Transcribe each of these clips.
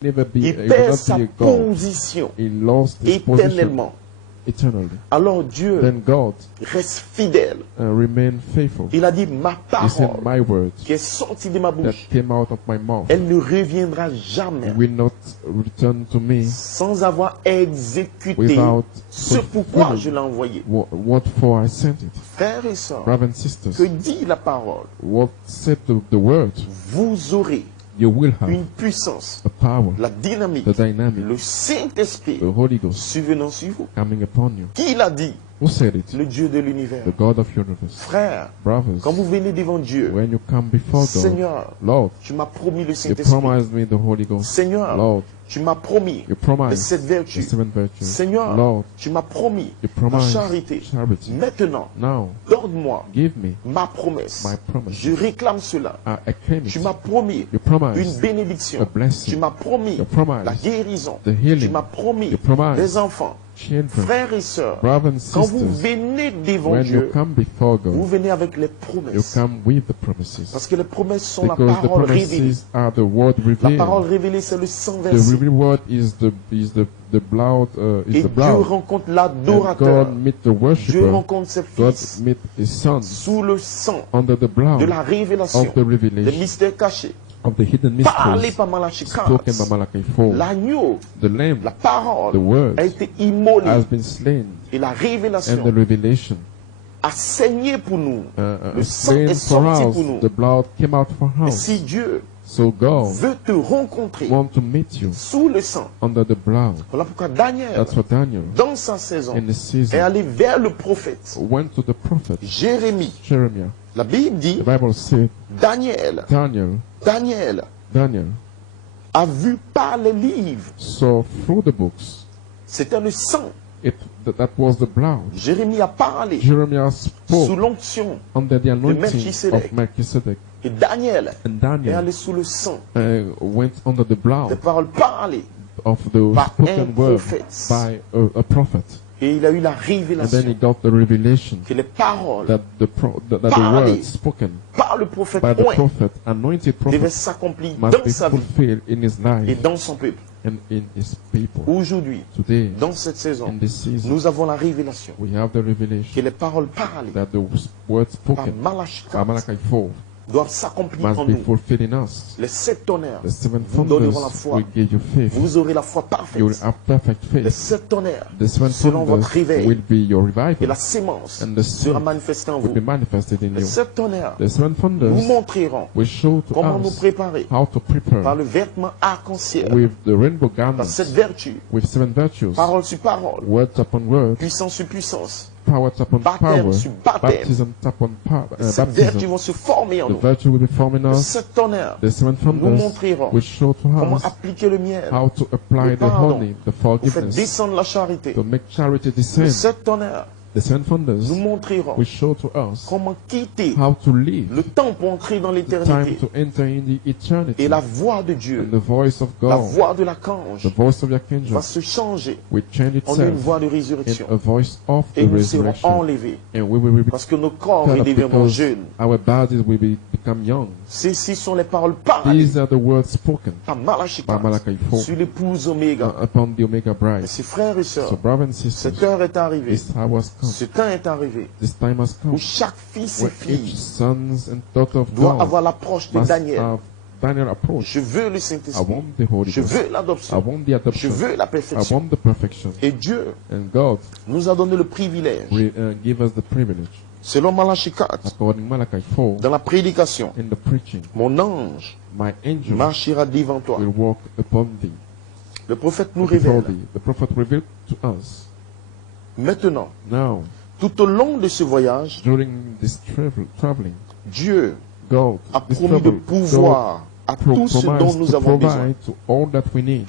never be, il he will perd not sa be a God. position He lost his position éternellement. eternally. Alors Dieu Then God reste fidèle. remained faithful. Il a dit, ma He said, parole my word qui est sortie de ma that bouche, came out of my mouth elle ne reviendra jamais will not return to me sans avoir exécuté without ce pourquoi je fulfilling l'ai envoyé. what for I sent it. Frères et sœurs, Brothers and sisters, que dit la parole? what said the word? Vous aurez You will have une puissance, the power, la dynamique, the dynamic, le Saint-Esprit the Holy Ghost subvenant sur vous. coming upon you. Qui l'a dit? Who said it? Le Dieu de l'univers. The God of universe. Frère, Brothers, quand vous venez devant Dieu, when you come before God, Seigneur, Lord, tu m'as promis le you Saint-Esprit. promised me the Holy Ghost. Seigneur, Lord, tu m'as promis you les promised 7 the vertus. 7 virtues. Seigneur, Lord, tu m'as promis you la promised charité. charity. Maintenant, Now, donne-moi give me ma promesse. my promise. Je réclame cela. I claim Tu it. m'as promis You une promised bénédiction. a blessing. Tu m'as promis You promised la guérison. the healing. Tu m'as promis You promised des enfants. children. Frères et sœurs, Brothers and quand vous sisters, venez devant when you Dieu, come before vous God, venez avec les you promesses. come with the promises. Parce que les promesses sont la Because the parole révélée. promises are the word La parole revealed. révélée, c'est le sang The versé. revealed word is the blood Et is the Dieu blood. rencontre And l'adorateur. God meet the Dieu worshipper. rencontre ses God fils meet his sons sous le sang under the de blood la révélation, of the des revelation mystères cachés. of the hidden Parlé mysteries par Malachi spoken 4. by Malachi 4. L'agneau, The lamb, la parole, the word, a été immolé. has been slain, Et la and the révélation revelation a saigné pour nous. Le sang slain est for sorti us. pour nous. The blood came out for Et us. si Dieu So God veut te rencontrer want to meet you sous le sang, under the blood. voilà pourquoi Daniel, That's what Daniel, dans sa saison, in the est season, allé vers le prophète went to the prophet Jérémie. Jeremiah. La Bible dit, The Bible said Daniel Daniel a vu par les livres. saw through the books. C'était le sang. That was the blood. Jérémie a parlé Jeremiah sous spoke l'onction. under the anointing Melchizedek. of Melchizedek. Et Daniel And est Daniel allé sous le sang. went under the Des blood paroles parlées. of the Par spoken un word prophète. by a prophet. Et il a eu la And then he révélation got the revelation que les paroles that the Parlé. word spoken par le prophète by the Oint prophet, anointed devaient prophet, s'accomplir must dans be sa vie fulfilled in his et life dans son peuple. and in his people. Aujourd'hui, Today, dans cette saison, in this season, nous avons la révélation we have the que revelation les paroles parlées that the words par spoken Malachi by Malachi 4 doivent s'accomplir en must be nous. fulfilled in us. Les 7 tonnerres The 7 vous donneront la thunders foi. will give you faith. Vous aurez la foi You will parfaite. have perfect Les faith. 7 tonnerres, The 7 selon votre thunders réveil, will be your et revival la sémence and the sera seed manifestée en will vous. be manifested in Les you. 7 tonnerres The 7 nous thunders montreront will show to comment nous us préparer how to par prepare le vêtement arc-en-ciel, with the rainbow par garments, cette vertu, with 7 virtues, parole sur parole, words upon words, puissance sur puissance. power upon Baptême power, sur baptême. baptism upon Ces vertus baptism. vont se former en The nous. virtue will be forming Les us. 7 tonnerres The 7 nous thunders montreront will show to comment us appliquer le miel, how to apply le the pardon, honey, the pour faire forgiveness, descendre la charité. to make charity Les descend. 7 tonnerres The 7 thunders nous montreront will show to us comment quitter how to live, le temps pour entrer dans the time l'éternité. to enter in the eternity, Et la voix de Dieu, and the voice of la God, voix de l'archange, the voice of the va archangel se changer will change en une itself voix de in résurrection. a voice of Et the nous serons resurrection, enlevés and we will be parce que nos corps caught up deviendront because jeunes. our bodies will become young. Ceci sont les paroles parlées These are the words spoken par Malachi by Malachi 4 sur l'épouse Oméga. upon the Omega Et bride. ses frères et So, sœurs, brothers and sisters, cette heure est arrivée. this hour has come. Ce temps est arrivé This time has où come chaque fils et where each fille sons and daughter of doit God avoir l'approche de must Daniel. have Daniel approach. Je veux le I Saint-Esprit. want the Holy Je Ghost. veux I l'adoption. want the Je adoption. veux la I perfection. want the perfection. Et Dieu And God nous a donné le privilège, will give us the privilege. selon Malachi 4, According to Malachi 4, dans la prédication, in the preaching, mon ange my angel marchera devant toi. will walk upon thee. Le prophète nous Before révèle thee. The prophet revealed to us. maintenant, Now, tout au long de ce voyage, during this traveling, Dieu God a this promis de travel, pouvoir à tout ce dont promised nous to avons besoin. provide to all that we need.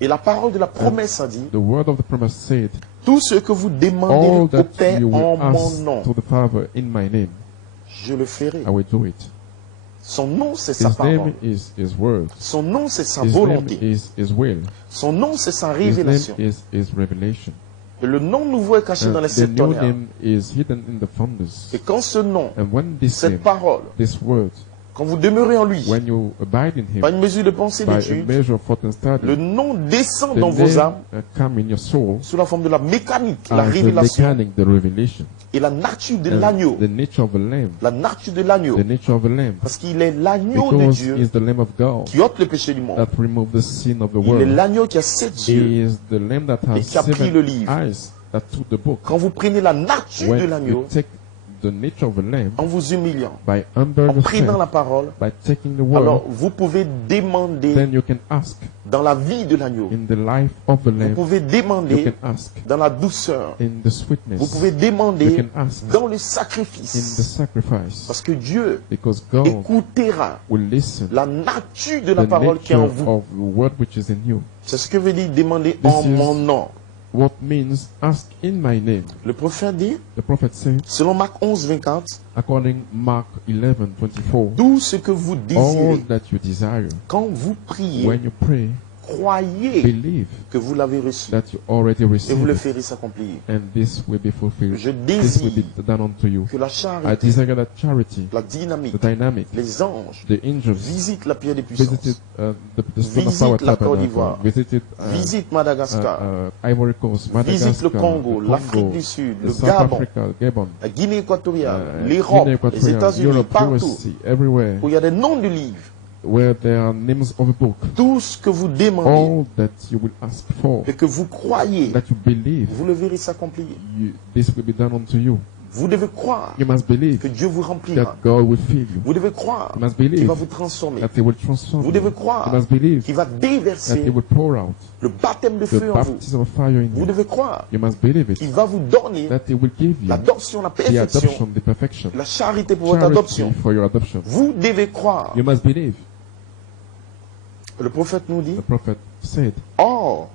Et la parole de la promesse a dit, The word of the promise said, tout ce que vous all demanderez au that Père you will en mon ask nom, to the Father in my name, je le ferai. I will do it. Son nom, c'est sa His parole. name is His word. Son nom, c'est sa His name volonté. is His will. Son nom, c'est sa His name révélation. is His revelation. Et le nom nouveau est caché dans les The 7 new tonnerres. name is hidden in the thunders. Et quand ce nom, And when this cette name, parole this word Quand vous demeurez en lui, when you abide in par Him, une mesure de pensée by a d'étude, measure of thought and study, le nom descend the dans vos âmes name come in your soul sous la forme de la mécanique, la as the révélation mechanic, the revelation, et la nature de and l'agneau. the nature of the Lamb, La nature de l'agneau. the nature of the Lamb, Parce qu'il est l'agneau de because Dieu He is the Lamb of God qui ôte le péché du monde. that removes the sin of the Il est world. l'agneau qui a 7 yeux. He is the Lamb that Et has qui a pris le 7 livre. eyes that took the book. Quand vous prenez la nature de When you l'agneau, take the nature of the Lamb en vous humiliant, by humbling en prenant la yourself, parole, by taking the word, alors vous pouvez demander then you can ask dans la vie de l'agneau. in the life of the Vous Lamb. pouvez You demander can ask dans la douceur. in the sweetness. Vous pouvez You demander can ask dans le in the sacrifice. sacrifice, Parce que Dieu because God écoutera will listen la nature de la the parole qui est en nature vous. of the word which is in you. C'est ce que veut dire demander This en is- mon nom. What means ask in my name? Le prophète dit, The prophet said, selon Marc 11, 24, according Mark 11:24, tout ce que vous all désirez, that you desire quand vous priez, when you pray, croyez believe que vous l'avez reçu that you already et vous received le it, ferez s'accomplir. and this will be fulfilled. Je This will désire be done unto you. que la I charité, desire that charity, la the dynamique, dynamic, les anges the angels visitent la pierre des puissances, visited the stone of Visite power la Côte tabernacle, d'Ivoire. visited visitent Madagascar, Ivory Coast, visitent Madagascar, le Congo, the l'Afrique Congo, du Sud, the le South Gabon, Africa, Gabon, la Guinée équatoriale, Guinea l'Europe, les Equatorial, États-Unis, Europe, partout USA, everywhere, où il y a des noms de livres. where there are names of a book. Tout ce que vous demandez All that you will ask for, et que vous croyez, that you believe, vous le verrez s'accomplir. this will be done unto you. Vous devez croire You must believe que Dieu vous remplira. that God will fill you. Vous devez croire You must qu'il believe va vous transformer. that He will transform Vous you. devez You croire must believe qu'il va that He déverser will pour out le baptême de the feu en vous. baptism of fire in Vous you. devez croire You must believe qu'il it, va vous donner that He will give you l'adoption, la the perfection, adoption, the perfection, la charité pour votre charity adoption. for your adoption. Vous devez croire. You must believe. Le prophète nous dit, The prophet said, or,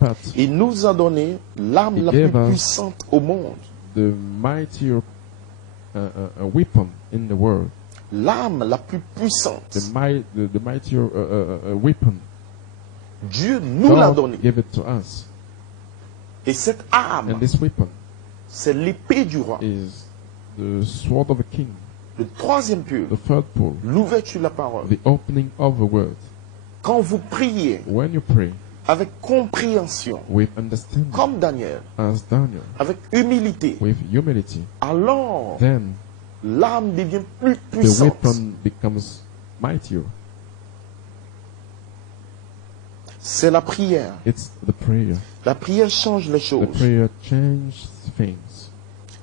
but il nous a donné l'âme He la plus gave us puissante au monde. the mightier weapon in the world, L'âme la plus puissante. the mightier weapon, Dieu nous l'a God donné. gave it to us. Et cette And âme, this weapon c'est l'épée du roi. is the sword of a king, Le troisième pur, the third pole, l'ouverture de la parole. the opening of the word. Quand vous priez When you pray avec compréhension, with understanding, comme Daniel, as Daniel, avec humilité, with humility, alors then l'âme devient plus the puissante. weapon becomes mightier. C'est la prière. It's the prayer. La prière change les The choses. prayer changes things.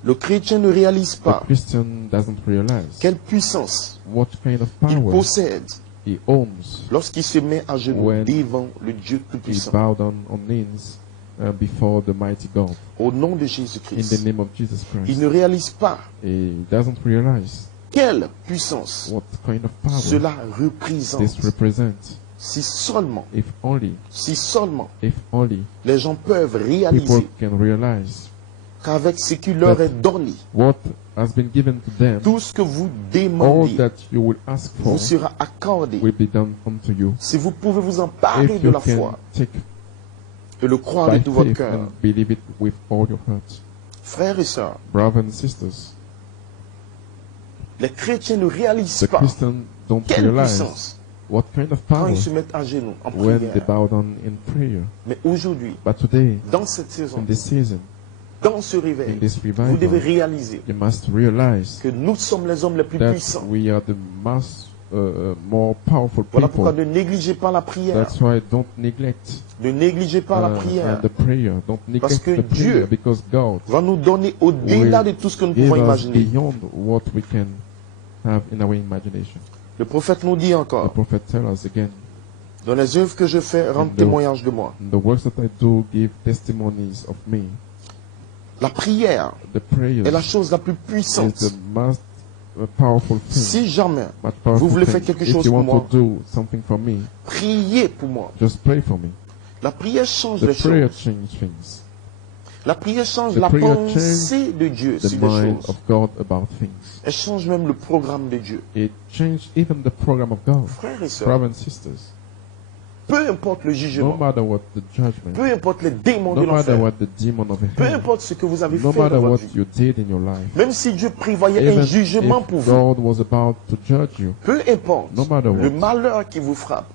Le chrétien ne réalise The pas Christian doesn't realize quelle puissance what kind of il power possède he owns. lorsqu'il se met à genoux When devant le Dieu He Tout-Puissant. bowed on knees before the mighty God Au nom de in the Jésus-Christ. name of Jesus Il Christ. ne réalise pas He doesn't realize quelle puissance what kind of power cela this représente. represents. Si seulement, If only les gens peuvent people réaliser can realize qu'avec ce qui leur est donné, what has been given to them, tout ce que vous all demandez that you will ask for vous sera accordé. will be done unto you. Si vous pouvez vous emparer If de you la can foi take et le croire de by tout votre faith cœur, and believe it with all your heart. frères et sœurs, Brothers and sisters, les chrétiens ne réalisent the pas Christians don't quelle realize puissance what kind of quand power ils se mettent à genoux en when they prière. bow down in prayer. Mais aujourd'hui, But today, dans cette saison, in this season, dans ce in réveil, this vous devez revival, réaliser you must realize que nous sommes les hommes les plus that puissants. we are the more powerful Voilà pourquoi people. ne négligez pas la prière. That's why don't neglect Ne négligez pas la prière. the prayer. Don't Parce neglect que the prayer, Dieu because God va nous donner au-delà will de tout ce que nous give pouvons us imaginer. beyond what we can have in our imagination. Le prophète nous dit The encore, prophet tells us again, dans les œuvres que je fais, rendent the- témoignage de moi. the works that I do give testimonies of me. La prière The prayer est la chose la plus is the puissante. most powerful thing. Si jamais But powerful vous voulez thing. faire quelque If chose you pour want moi, to do something for me, priez pour moi. just pray for me. La prière change The les prayer choses. changes things. La prière change The la prayer pensée de Dieu The sur les mind choses. of God about things. Elle change même le programme de Dieu. It changed even the program of God. Frères et sœurs, Brothers and sisters, peu importe le No jugement, matter what the judgment, peu importe les démons de no matter l'enfer, what the demon of peu hell, importe ce que vous avez no fait matter dans what votre vie, you did in your life, même si Dieu prévoyait un even jugement if pour vous, God was about to judge you, peu importe no matter le what, malheur qui vous frappe,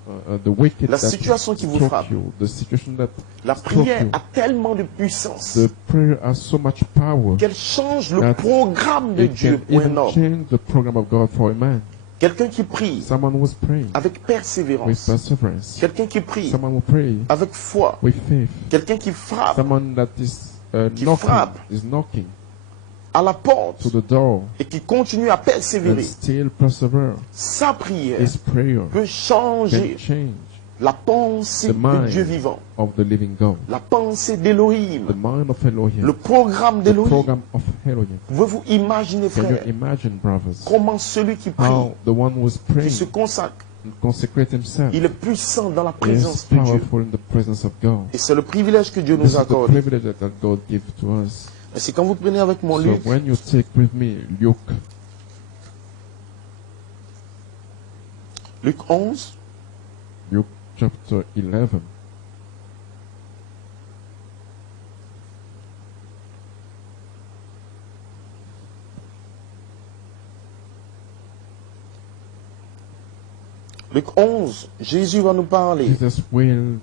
the wicked la that situation qui vous struck frappe, you, the situation that la struck prière you, a tellement de puissance the prayer has so much power qu'elle change le that programme de it Dieu can pour un even homme. change the program of God for a man. Quelqu'un qui prie Someone who was praying avec with persévérance, perseverance, quelqu'un qui prie someone who pray avec foi, with faith, quelqu'un qui frappe someone that is Qui knocking, frappe. is knocking à la porte to the door et qui continue à and persévérer, still persevere. sa prière His prayer peut changer can change la pensée the mind de Dieu vivant, of the living God, la pensée the d'Élohim, mind of Elohim, le programme the d'Élohim. program of Elohim. Pouvez-vous imaginer, Can you frère, imagine, brothers, comment celui qui prie, how the one who is qui praying se consacre, and consecrate himself il est puissant dans la is présence de Dieu. powerful in the presence of God? Et c'est le privilège que Dieu This nous is the accorde. privilege that God gives to us. Et c'est quand vous prenez avec moi So Luc, when you take with me Luke Luc 11, chapter 11, Luc 11, Jésus va nous parler Jesus will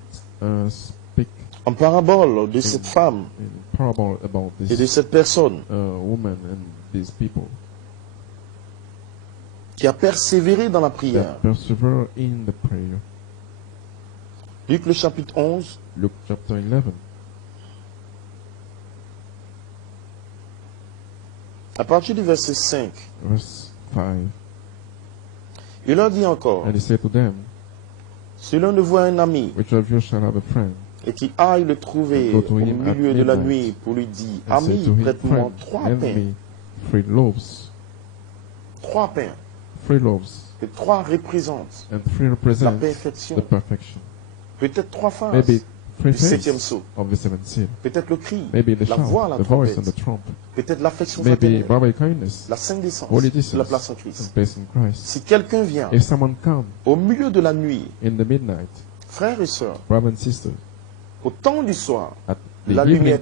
speak en parabole de cette femme in parable about et de this cette personne woman and these people qui a persévéré dans la prière. that persevere in the prayer. Luc le chapitre 11, Luke chapter 11, à partir du verset 5, verse 5. il leur dit encore, And he said to them, si l'un de vous a un ami which of you shall have a friend, et qui aille le trouver Go to au him at milieu de la midnight nuit pour lui dire, and say ami, to him, prête-moi friend, trois lend pains, me 3 loaves, 3 pains, 3 loaves, et 3 représentent and 3 la represent perfection, the perfection. peut-être 3 phases, Maybe 3 du 7e phases sceau, of the 7th seal. peut-être le cri, Maybe the la shout, voix, la the voice and trompette, the trump. peut-être l'affection Maybe fraternelle, brotherly kindness, la sainte décence holy de la distance, place en Christ. based in Christ. Si quelqu'un vient If someone comes au milieu de la nuit, in the midnight, frères et sœurs, brothers and sisters, au temps du soir, at the la evening lumière